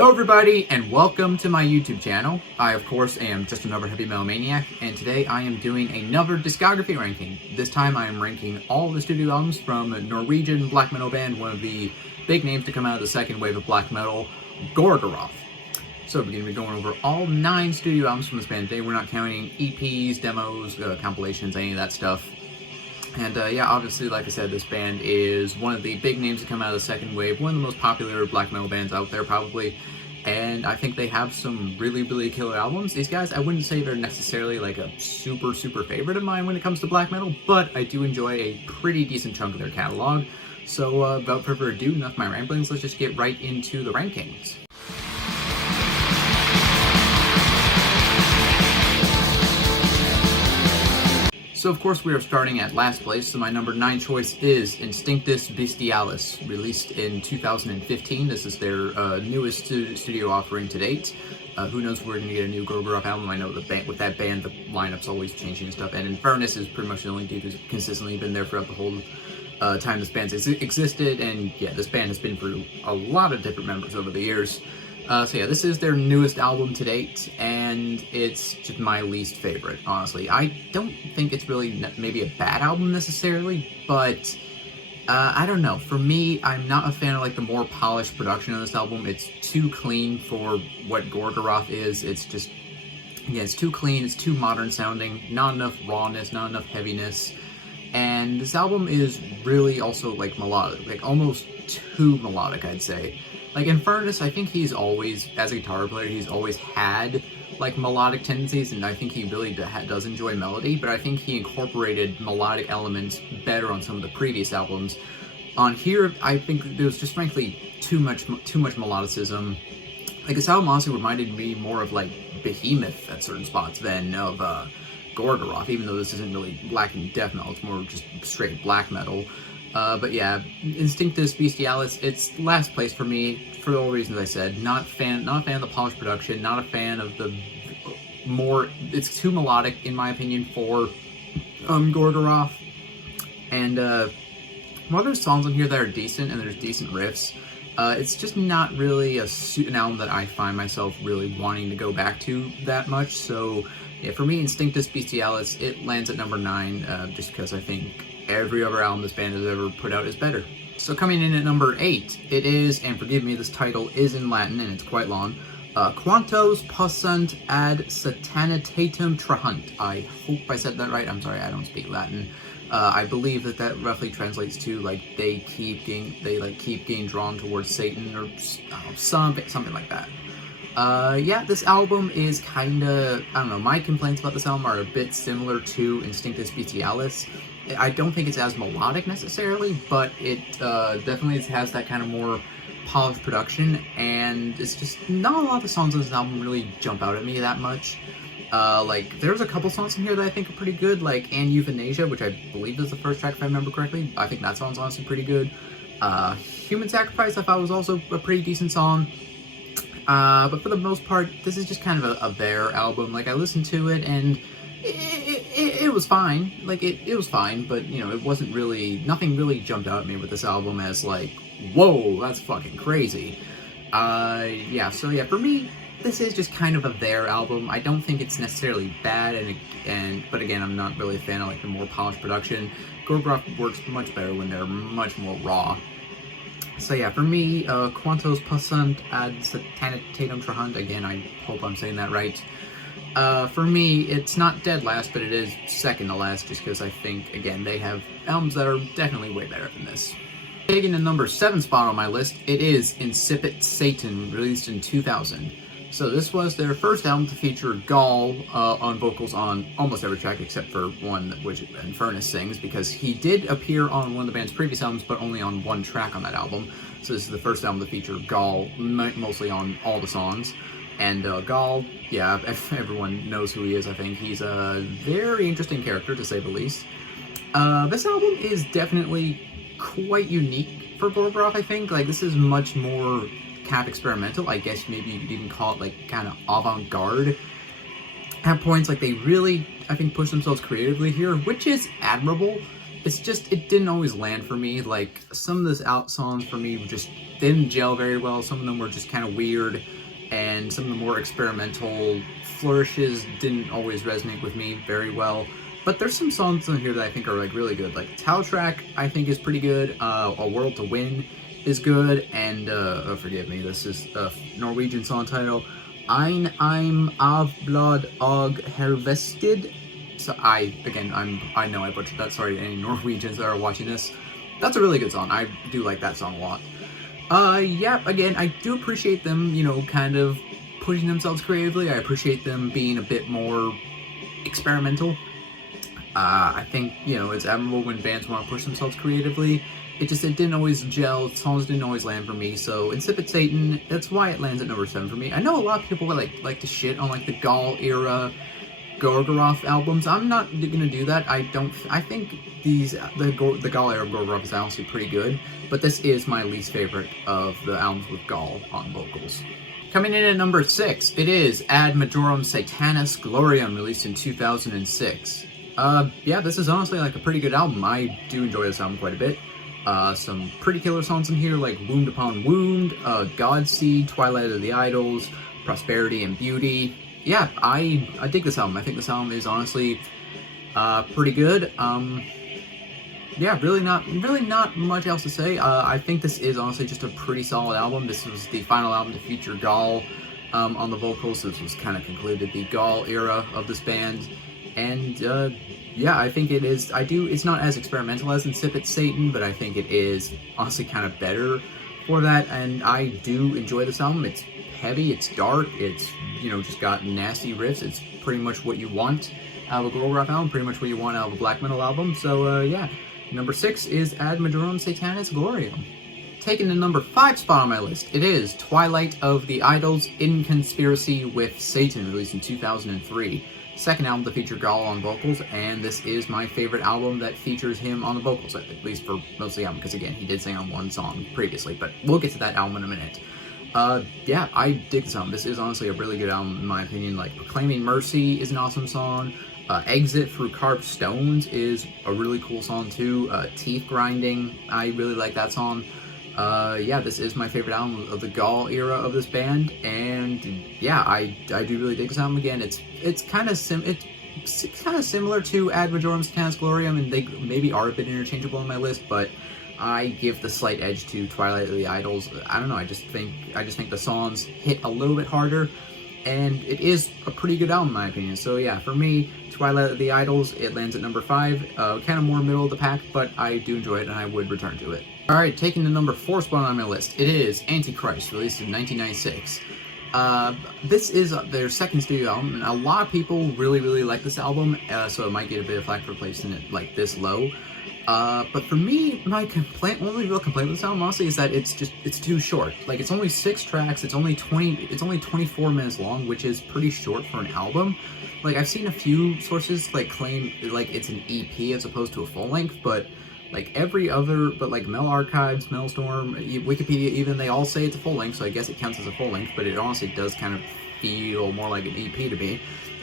Hello everybody and welcome to my YouTube channel. I of course am just another heavy metal maniac, and today I am doing another discography ranking. This time I am ranking all the studio albums from Norwegian black metal band, one of the big names to come out of the second wave of black metal, Gorgoroth. So we're going to be going over all 9 studio albums from this band today. We're not counting EPs, demos, compilations, any of that stuff. And yeah, obviously, like I said, this band is one of the big names to come out of the second wave, one of the most popular black metal bands out there, probably. And I think they have some really killer albums. These guys, I wouldn't say they're necessarily like a super favorite of mine when it comes to black metal, but I do enjoy a pretty decent chunk of their catalog. So without further ado, enough of my ramblings, let's just get right into the rankings. So of course we are starting at last place, so my number 9 choice is Instinctus Bestialis, released in 2015. This is their newest studio offering to date. Who knows if we're going to get a new Gorgoroth album. I know the band, with that band, the lineup's always changing and stuff, and Infernus is pretty much the only dude who's consistently been there throughout the whole time this band's existed, and yeah, this band has been through a lot of different members over the years. So yeah, this is their newest album to date, and it's just my least favorite, honestly. I don't think it's really maybe a bad album necessarily, but I don't know. For me, I'm not a fan of like the more polished production of this album. It's too clean for what Gorgoroth is. It's just, yeah, it's too clean, it's too modern sounding, not enough rawness, not enough heaviness. And this album is really also like melodic, like almost too melodic, I'd say. Like Infernus, I think he's always, as a guitar player, he's always had like melodic tendencies, and I think he really does enjoy melody, but I think he incorporated melodic elements better on some of the previous albums. On here, I think there was just frankly too much melodicism. Like this album honestly reminded me more of like Behemoth at certain spots than of Gorgoroth, even though this isn't really black and death metal, it's more just straight black metal. But yeah, Instinctus Bestialis, it's last place for me for all reasons I said. Not a fan of the polished production, not a fan of the it's too melodic in my opinion for Gorgoroth. And while there's songs on here that are decent and there's decent riffs, it's just not really an album that I find myself really wanting to go back to that much. So yeah, for me, Instinctus Bestialis, it lands at number 9, just because I think every other album this band has ever put out is better. So coming in at number 8, it is, and forgive me, this title is in Latin and it's quite long, Quantos possunt ad satanitatem trahunt. I hope I said that right. I'm sorry, I don't speak Latin. I believe that roughly translates to like they keep getting drawn towards Satan, or something like that. Yeah, this album is kinda, I don't know, my complaints about this album are a bit similar to Instinctus Bestialis. I don't think it's as melodic necessarily, but it definitely has that kind of more polished production, and it's just not a lot of the songs on this album really jump out at me that much. Like, there's a couple songs in here that I think are pretty good, like And Euthanasia, which I believe is the first track if I remember correctly. I think that song's honestly pretty good. Human Sacrifice I thought was also a pretty decent song. But for the most part, this is just kind of a there album. Like, I listened to it, and it was fine. Like, it was fine, but, you know, it wasn't really, nothing really jumped out at me with this album as, like, whoa, that's fucking crazy. Yeah, so yeah, for me, this is just kind of a there album. I don't think it's necessarily bad, but again, I'm not really a fan of, like, the more polished production. Gorgoroth works much better when they're much more raw. So yeah, for me, Quantos possunt ad satanitatem trahunt, again, I hope I'm saying that right. For me, it's not dead last, but it is second to last, just because I think, again, they have albums that are definitely way better than this. Taking the number 7 spot on my list, it is Incipit Satan, released in 2000. So this was their first album to feature Gall on vocals on almost every track except for one which Infernus sings, because he did appear on one of the band's previous albums, but only on one track on that album. So this is the first album to feature Gall mostly on all the songs. And Gall, yeah, everyone knows who he is, I think. He's a very interesting character, to say the least. This album is definitely quite unique for Gorgoroth, I think. Like, this is much more kind of experimental. I guess maybe you could even call it, like, kind of avant-garde. At points, like, they really, I think, push themselves creatively here, which is admirable. it didn't always land for me. Like, some of those out songs for me just didn't gel very well. Some of them were just kind of weird, and some of the more experimental flourishes didn't always resonate with me very well. But there's some songs on here that I think are like really good. Like, Tau track I think is pretty good. A World to Win is good, and forgive me, this is a Norwegian song title. Ein av blod og helvested. So I know I butchered that. Sorry to any Norwegians that are watching this. That's a really good song. I do like that song a lot. Yeah, again, I do appreciate them, you know, kind of pushing themselves creatively. I appreciate them being a bit more experimental. I think, you know, it's admirable when bands want to push themselves creatively. It didn't always gel. Songs didn't always land for me. So Insipid Satan, that's why it lands at number 7 for me. I know a lot of people like to shit on like the Gaul era Gorgoroth albums. I'm not gonna do that. I think the Gaul era of Gorgoroth is honestly pretty good, but this is my least favorite of the albums with Gaul on vocals. Coming in at number 6, it is Ad Majorem Satanis Gloriam, released in 2006. Yeah, this is honestly like a pretty good album. I do enjoy this album quite a bit. Some pretty killer songs in here, like Wound Upon Wound, Godseed, Twilight of the Idols, Prosperity and Beauty. Yeah, I dig this album. I think this album is honestly pretty good. Yeah, really not much else to say. I think this is honestly just a pretty solid album. This was the final album to feature Gaul on the vocals. This was kind of concluded the Gaul era of this band. And yeah, I think it is. It's not as experimental as Insipid Satan, but I think it is honestly kind of better for that. And I do enjoy this album. It's heavy, it's dark, it's, you know, just got nasty riffs. It's pretty much what you want out of a Gorgoroth album, pretty much what you want out of a black metal album. So yeah, number 6 is Ad Majorem Satanis Gloriam. Taking the number 5 spot on my list, it is Twilight of the Idols In Conspiracy with Satan, released in 2003. Second album to feature Gaul on vocals, and this is my favorite album that features him on the vocals, at least for most of the album, because again, he did sing on one song previously, but we'll get to that album in a minute. Yeah, I dig this album. This is honestly a really good album in my opinion. Like, Proclaiming Mercy is an awesome song. Exit Through Carved Stones is a really cool song too. Teeth Grinding, I really like that song. Yeah, this is my favorite album of the Gaul era of this band, and yeah, I do really dig this album. Again, it's kind of similar to Ad Majorem Satanis Gloriam, and they maybe are a bit interchangeable in my list, but I give the slight edge to Twilight of the Idols. I don't know, I just think the songs hit a little bit harder, and it is a pretty good album in my opinion. So yeah, for me, Twilight of the Idols, it lands at number 5, kind of more middle of the pack, but I do enjoy it and I would return to it. Alright, taking the number 4 spot on my list, it is Antichrist, released in 1996. This is their second studio album, and a lot of people really like this album, so it might get a bit of flack for placing it like this low. But for me, my only real complaint with this album, honestly, is that it's too short. Like, it's only 6 tracks, it's only 24 minutes long, which is pretty short for an album. Like, I've seen a few sources, like, claim, like, it's an EP as opposed to a full length, but like like Metal Archives, Mailstorm, Wikipedia even, they all say it's a full length, so I guess it counts as a full length, but it honestly does kind of feel more like an EP to me.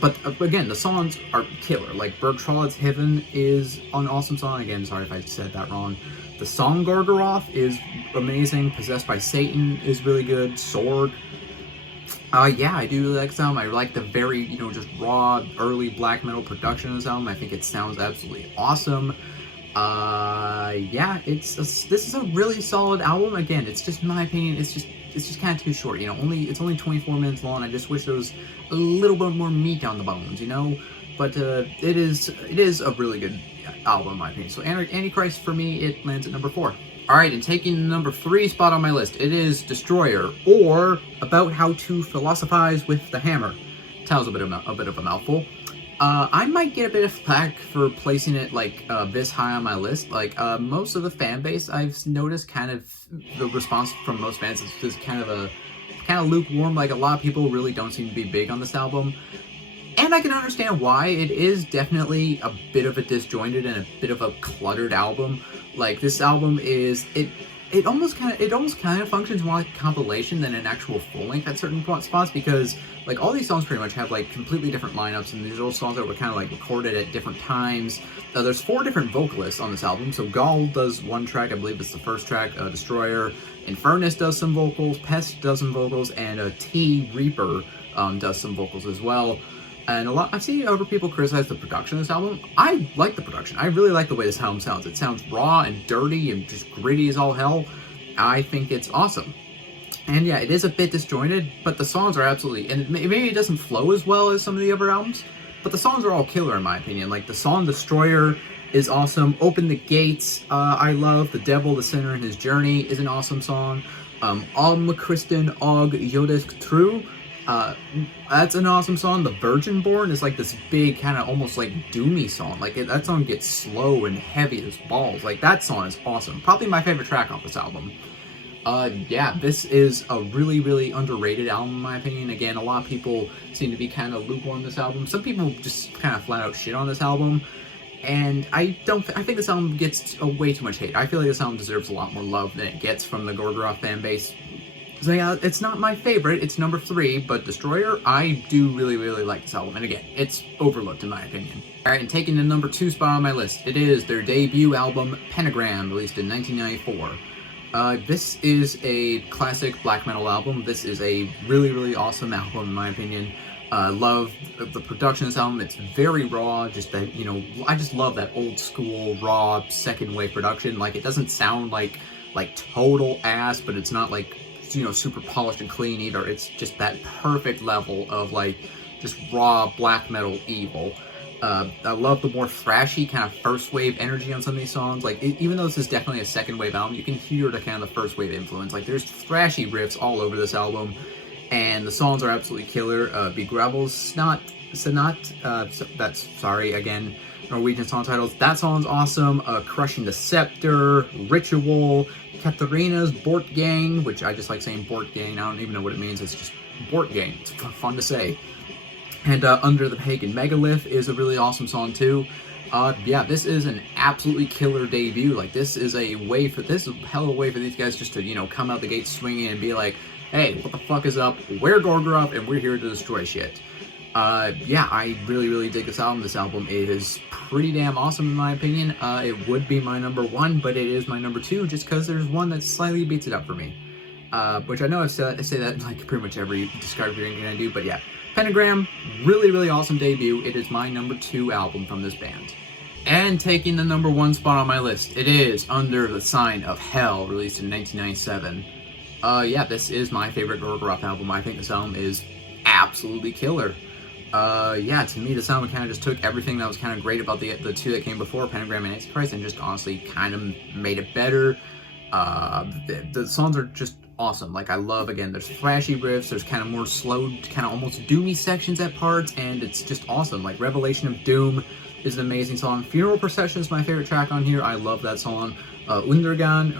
But again, the songs are killer. Like, Bergtrollet's Heaven is an awesome song. Again, sorry if I said that wrong. The song Gorgoroth is amazing. Possessed by Satan is really good. Sword. Yeah, I do like this album. I like the very, you know, just raw, early black metal production of this album. I think it sounds absolutely awesome. Yeah, this is a really solid album. Again, it's just my opinion, it's just kind of too short, you know. It's only 24 minutes long. I just wish there was a little bit more meat on the bones, you know. But it is a really good album in my opinion. So Antichrist, for me, it lands at number 4. Alright, and taking the number 3 spot on my list, it is Destroyer, or About How to Philosophize with the Hammer. Sounds a bit of a mouthful. I might get a bit of flack for placing it like this high on my list. Like, most of the fan base I've noticed, kind of the response from most fans is just kind of lukewarm. Like, a lot of people really don't seem to be big on this album, and I can understand why. It is definitely a bit of a disjointed and a bit of a cluttered album. Like, this album is it almost kind of functions more like a compilation than an actual full length at certain spots, because like all these songs pretty much have like completely different lineups, and these are all songs that were kind of like recorded at different times. There's 4 different vocalists on this album. So Gaul does one track, I believe it's the first track. Destroyer, Infernus does some vocals, Pest does some vocals, and T Reaper does some vocals as well. And I've seen other people criticize the production of this album. I like the production. I really like the way this album sounds. It sounds raw and dirty and just gritty as all hell. I think it's awesome. And yeah, it is a bit disjointed, but the songs are absolutely, and maybe it doesn't flow as well as some of the other albums, but the songs are all killer in my opinion. Like the song Destroyer is awesome. Open the Gates, I love. The Devil, the Sinner, and His Journey is an awesome song. Christen Og Jodisk True, that's an awesome song. The Virgin Born is like this big kind of almost like doomy song. Like that song gets slow and heavy as balls. Like that song is awesome. Probably my favorite track off this album. Yeah, this is a really, really underrated album in my opinion. Again, a lot of people seem to be kind of lukewarm on this album. Some people just kind of flat out shit on this album. And I think this album gets way too much hate. I feel like this album deserves a lot more love than it gets from the Gorgoroth fan base. So yeah, it's not my favorite. It's number 3, but Destroyer, I do really, really like this album. And again, it's overlooked in my opinion. Alright, and taking the number 2 spot on my list, it is their debut album, Pentagram, released in 1994. This is a classic black metal album. This is a really, really awesome album in my opinion. Love the production of this album. It's very raw, just that, you know, I just love that old school, raw, second wave production. Like, it doesn't sound like total ass, but it's not like, you know, super polished and clean either. It's just that perfect level of like just raw black metal evil. I love the more thrashy kind of first wave energy on some of these songs. Like even though this is definitely a second wave album, you can hear the kind of the first wave influence. Like there's thrashy riffs all over this album, and the songs are absolutely killer. Begravels Senat, that's sorry again, Norwegian song titles. That song's awesome. Crushing the Scepter, Ritual, Katharina's Bort Gang, which I just like saying Bort Gang. I don't even know what it means. It's just Bort Gang. It's fun to say. And Under the Pagan Megalith is a really awesome song too. Yeah, this is an absolutely killer debut. Like this is a way for hell of a way for these guys just to, you know, come out the gate swinging and be like, hey, what the fuck is up? We're Gorgoroth and we're here to destroy shit. Yeah, I really, really dig this album. This album is pretty damn awesome in my opinion. It would be my number 1, but it is my number 2 just because there's one that slightly beats it up for me. Which I know I say that in like pretty much every discography ranking I do, but yeah. Pentagram, really, really awesome debut. It is my number 2 album from this band. And taking the number 1 spot on my list, it is Under the Sign of Hell, released in 1997. Yeah, this is my favorite Gorgoroth album. I think this album is absolutely killer. Yeah, to me, this album kind of just took everything that was kind of great about the 2 that came before, Pentagram and Antichrist, and just honestly kind of made it better. The songs are just awesome. Like I love, again, there's flashy riffs, there's kind of more slow, kind of almost doomy sections at parts, and it's just awesome. Like Revelation of Doom is an amazing song. Funeral Procession is my favorite track on here. I love that song. Undergang,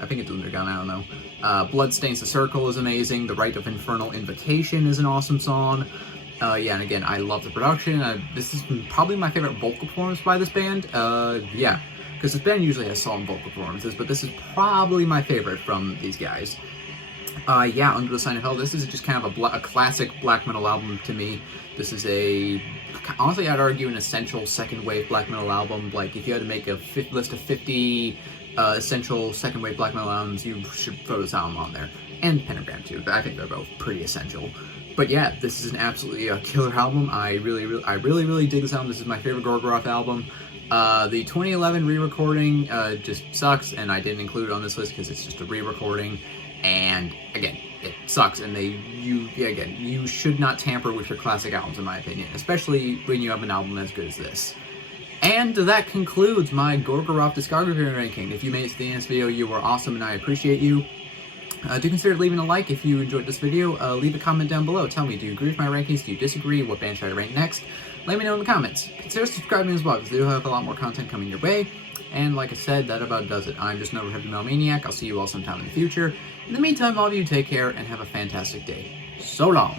I think it's Undergang, I don't know. Blood Stains the Circle is amazing. The Rite of Infernal Invocation is an awesome song. Yeah, and again, I love the production. This is probably my favorite vocal performance by this band. Yeah. Because this band usually has solid vocal performances, but this is probably my favorite from these guys. Yeah, Under the Sign of Hell, this is just kind of a classic black metal album to me. This is honestly, I'd argue an essential second wave black metal album. Like, if you had to make a list of 50 essential second wave black metal albums, you should throw this album on there. And Pentagram too, I think they're both pretty essential. But yeah, this is an absolutely killer album. I really dig this album. This is my favorite Gorgoroth album. The 2011 re-recording just sucks, and I didn't include it on this list because it's just a re-recording, and again, it sucks, and you should not tamper with your classic albums in my opinion, especially when you have an album as good as this. And that concludes my Gorgoroth discography ranking. If you made it to the end of this video, you were awesome, and I appreciate you. Do consider leaving a like if you enjoyed this video. Leave a comment down below. Tell me, do you agree with my rankings? Do you disagree? What band should I rank next? Let me know in the comments. Consider subscribing as well, because they do have a lot more content coming your way. And like I said, that about does it. I'm just another Heavy Metal Maniac. I'll see you all sometime in the future. In the meantime, all of you take care and have a fantastic day. So long.